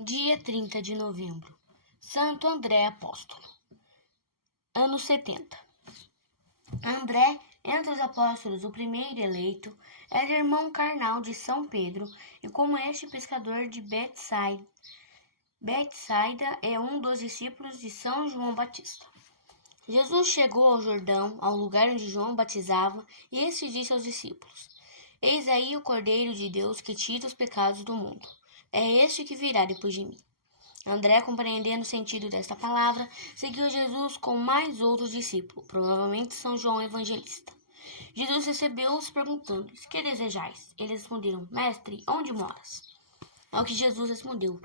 Dia 30 de novembro. Santo André Apóstolo. Anos 70. André, entre os apóstolos, o primeiro eleito, era irmão carnal de São Pedro e, como este pescador de Betsaida, é um dos discípulos de São João Batista. Jesus chegou ao Jordão, ao lugar onde João batizava, e este disse aos discípulos: Eis aí o Cordeiro de Deus que tira os pecados do mundo. É este que virá depois de mim. André, compreendendo o sentido desta palavra, seguiu Jesus com mais outros discípulos, provavelmente São João Evangelista. Jesus recebeu-os perguntando-lhes: Que desejais? Eles responderam: Mestre, onde moras? Ao que Jesus respondeu: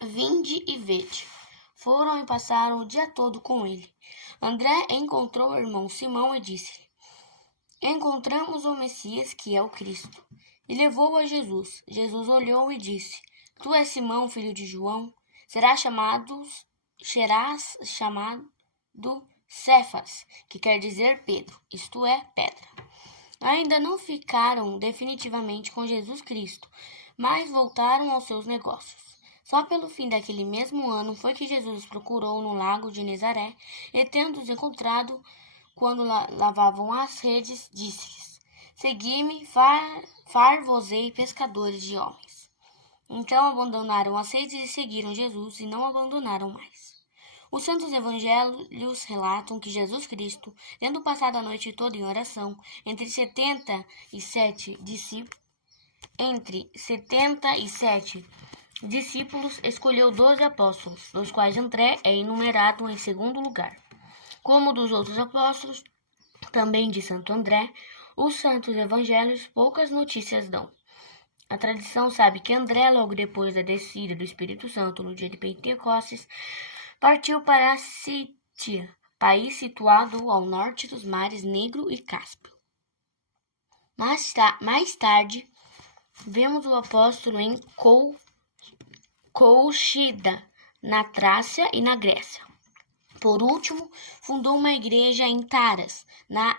Vinde e vede. Foram e passaram o dia todo com ele. André encontrou o irmão Simão e disse-lhe: Encontramos o Messias, que é o Cristo. E levou-o a Jesus. Jesus olhou e disse: Tu és Simão, filho de João? Serás chamado Cefas, que quer dizer Pedro, isto é, pedra. Ainda não ficaram definitivamente com Jesus Cristo, mas voltaram aos seus negócios. Só pelo fim daquele mesmo ano foi que Jesus os procurou no lago de Nezaré, e tendo-os encontrado quando lavavam as redes, disse-lhes: Segui-me, far-vos-ei pescadores de homens. Então abandonaram as redes e seguiram Jesus, e não abandonaram mais. Os santos evangelhos relatam que Jesus Cristo, tendo passado a noite toda em oração, entre 77 discípulos, escolheu 12 apóstolos, dos quais André é enumerado em segundo lugar. Como dos outros apóstolos, também de Santo André, os santos evangelhos poucas notícias dão. A tradição sabe que André, logo depois da descida do Espírito Santo no dia de Pentecostes, partiu para a Sítia, país situado ao norte dos mares Negro e Cáspio. Mais tarde, vemos o apóstolo em Colchida, na Trácia e na Grécia. Por último, fundou uma igreja em Taras, na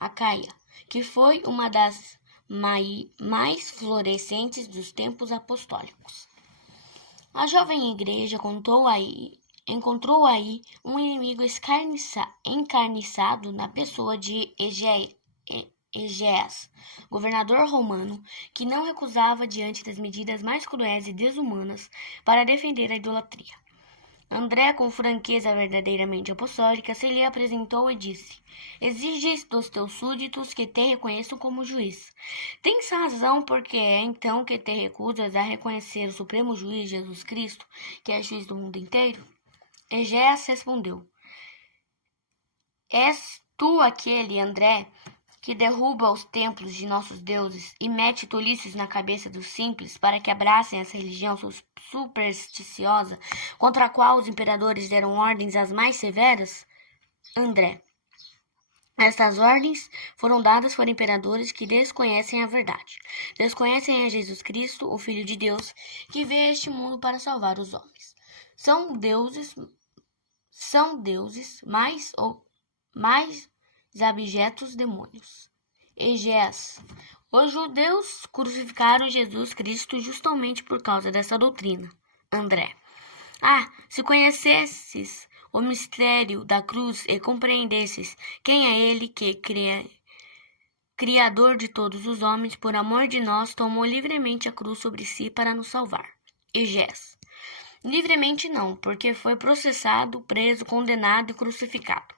Acaia, que foi uma das mais florescentes dos tempos apostólicos. A jovem igreja encontrou aí um inimigo encarniçado na pessoa de Egéas, governador romano, que não recusava diante das medidas mais cruéis e desumanas para defender a idolatria. André, com franqueza verdadeiramente apostólica, se lhe apresentou e disse: Exiges dos teus súditos que te reconheçam como juiz. Tens razão, porque é então que te recusas a reconhecer o supremo juiz Jesus Cristo, que é juiz do mundo inteiro? Egéas respondeu: És tu aquele, André, que derruba os templos de nossos deuses e mete tolices na cabeça dos simples para que abracem essa religião supersticiosa contra a qual os imperadores deram ordens as mais severas? André: Estas ordens foram dadas por imperadores que desconhecem a verdade, desconhecem a Jesus Cristo, o Filho de Deus, que veio a este mundo para salvar os homens. São deuses mais abjetos demônios. Egéas: Os judeus crucificaram Jesus Cristo justamente por causa dessa doutrina. André: se conhecesses o mistério da cruz e compreendesses quem é ele que, Criador de todos os homens, por amor de nós, tomou livremente a cruz sobre si para nos salvar. Egéas: Livremente não, porque foi processado, preso, condenado e crucificado.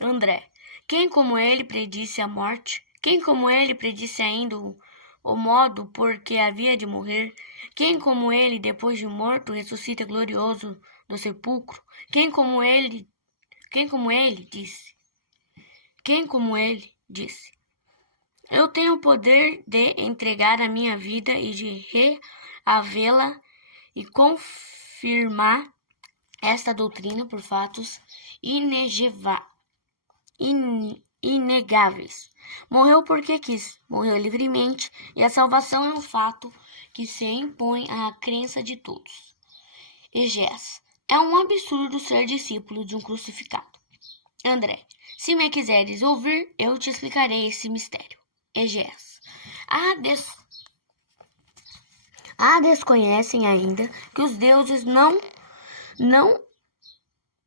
André: Quem como ele predisse a morte? Quem como ele predisse ainda o modo por que havia de morrer? Quem como ele, depois de morto, ressuscita glorioso do sepulcro? Quem como ele disse: Eu tenho o poder de entregar a minha vida e de reavê-la e confirmar esta doutrina por fatos inegáveis. Morreu porque quis, morreu livremente, e a salvação é um fato que se impõe à crença de todos. Egéas: É um absurdo ser discípulo de um crucificado. André: Se me quiseres ouvir, eu te explicarei esse mistério. Egéas: Desconhecem ainda que os deuses não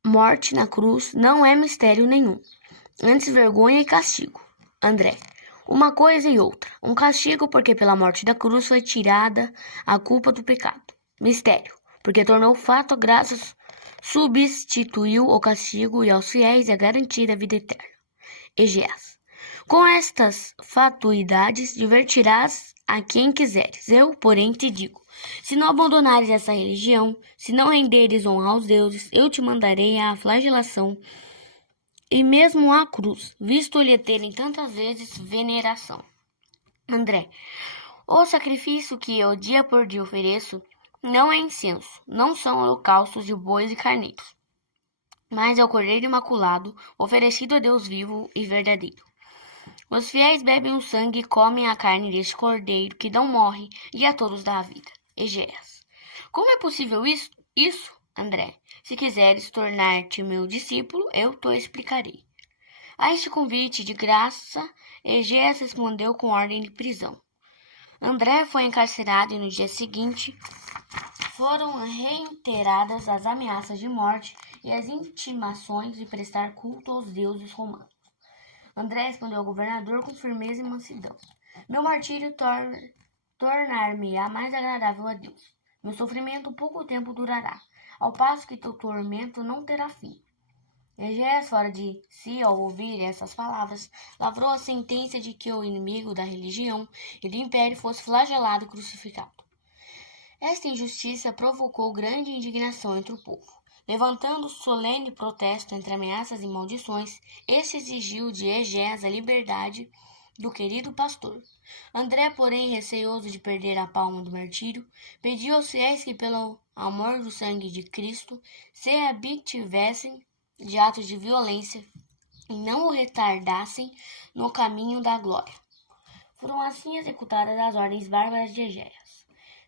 morte na cruz não é mistério nenhum, antes vergonha e castigo. André. Uma coisa e outra. Um castigo porque pela morte da cruz foi tirada a culpa do pecado. Mistério, porque tornou fato a graça, substituiu o castigo e aos fiéis é garantida a vida eterna. Egés. Com estas fatuidades divertirás a quem quiseres. Eu, porém, te digo, se não abandonares essa religião, se não renderes honra aos deuses, eu te mandarei à flagelação e mesmo à cruz, visto lhe terem tantas vezes veneração. André. O sacrifício que eu dia por dia ofereço não é incenso, não são holocaustos de bois e carneiros, mas é o Cordeiro Imaculado, oferecido a Deus vivo e verdadeiro. Os fiéis bebem o sangue e comem a carne deste Cordeiro, que não morre, e a todos dá a vida. Egés. Como é possível isso? André. Se quiseres tornar-te meu discípulo, eu te explicarei. A este convite de graça, Egés respondeu com ordem de prisão. André foi encarcerado e no dia seguinte foram reiteradas as ameaças de morte e as intimações de prestar culto aos deuses romanos. André respondeu ao governador com firmeza e mansidão. Meu martírio tornar-me-á mais agradável a Deus. Meu sofrimento pouco tempo durará, ao passo que teu tormento não terá fim. Egés, fora de si, ao ouvir essas palavras, lavrou a sentença de que o inimigo da religião e do império fosse flagelado e crucificado. Esta injustiça provocou grande indignação entre o povo. Levantando solene protesto entre ameaças e maldições, este exigiu de Egés a liberdade do querido pastor. André, porém, receoso de perder a palma do martírio, pediu aos fiéis que, pelo amor do sangue de Cristo, se abstivessem de atos de violência e não o retardassem no caminho da glória. Foram assim executadas as ordens bárbaras de Egés.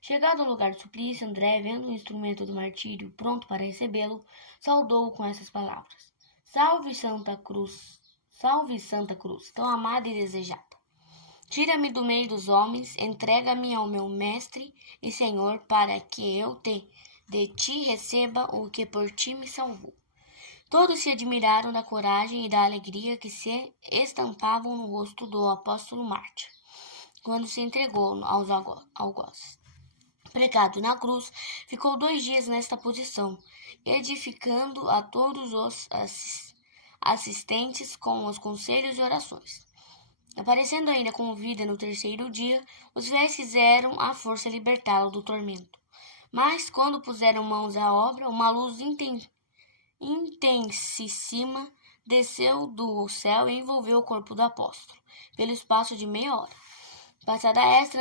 Chegado ao lugar do suplício, André, vendo o instrumento do martírio pronto para recebê-lo, saudou-o com essas palavras: Salve Santa Cruz, tão amada e desejada. Tira-me do meio dos homens, entrega-me ao meu mestre e Senhor, para que eu de ti receba o que por ti me salvou. Todos se admiraram da coragem e da alegria que se estampavam no rosto do apóstolo mártir, quando se entregou aos algozes. Pregado na cruz, ficou 2 dias nesta posição, edificando a todos os assistentes com os conselhos e orações. Aparecendo ainda com vida no 3º dia, os fiéis quiseram à força libertá-lo do tormento. Mas, quando puseram mãos à obra, uma luz intensíssima desceu do céu e envolveu o corpo do apóstolo, pelo espaço de meia hora. Passada esta,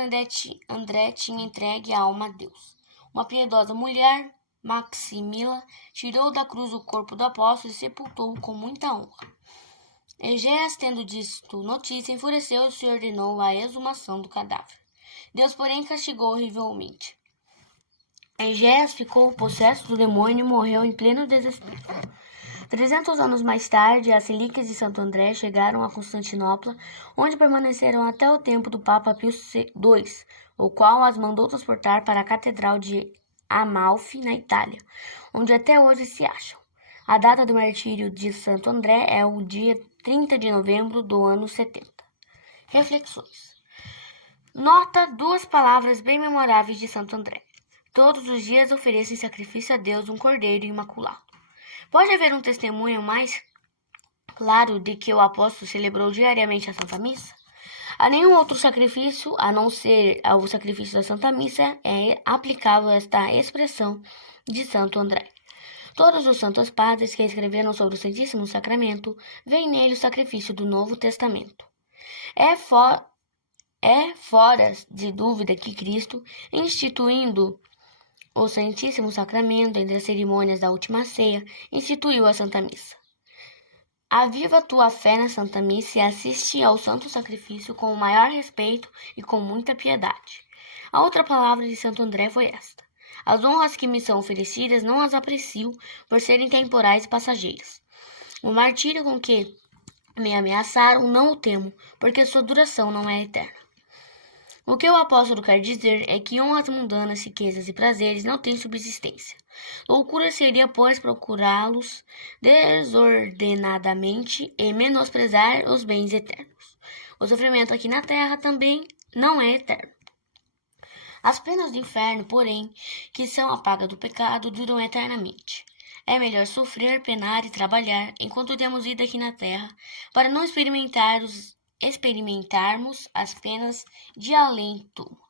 André tinha entregue a alma a Deus. Uma piedosa mulher, Maximila, tirou da cruz o corpo do apóstolo e sepultou-o com muita honra. Egés, tendo disto notícia, enfureceu-se e ordenou a exumação do cadáver. Deus, porém, castigou horrivelmente. Egés ficou possesso do demônio e morreu em pleno desespero. 300 anos mais tarde, as relíquias de Santo André chegaram a Constantinopla, onde permaneceram até o tempo do Papa Pio II, o qual as mandou transportar para a Catedral de Amalfi, na Itália, onde até hoje se acham. A data do martírio de Santo André é o dia 30 de novembro do ano 70. Reflexões. Nota 2 palavras bem memoráveis de Santo André. Todos os dias ofereço em sacrifício a Deus um cordeiro imaculado. Pode haver um testemunho mais claro de que o apóstolo celebrou diariamente a Santa Missa? A nenhum outro sacrifício, a não ser ao sacrifício da Santa Missa, é aplicável esta expressão de Santo André. Todos os santos padres que escreveram sobre o Santíssimo Sacramento veem nele o sacrifício do Novo Testamento. É fora de dúvida que Cristo, instituindo o Santíssimo Sacramento entre as cerimônias da Última Ceia, instituiu a Santa Missa. Aviva tua fé na Santa Missa e assiste ao Santo Sacrifício com o maior respeito e com muita piedade. A outra palavra de Santo André foi esta: as honras que me são oferecidas não as aprecio por serem temporais e passageiras. O martírio com que me ameaçaram não o temo, porque sua duração não é eterna. O que o apóstolo quer dizer é que honras mundanas, riquezas e prazeres não têm subsistência. Loucura seria, pois, procurá-los desordenadamente e menosprezar os bens eternos. O sofrimento aqui na terra também não é eterno. As penas do inferno, porém, que são a paga do pecado, duram eternamente. É melhor sofrer, penar e trabalhar enquanto temos vida aqui na terra, para não experimentarmos as penas de além-túmulo.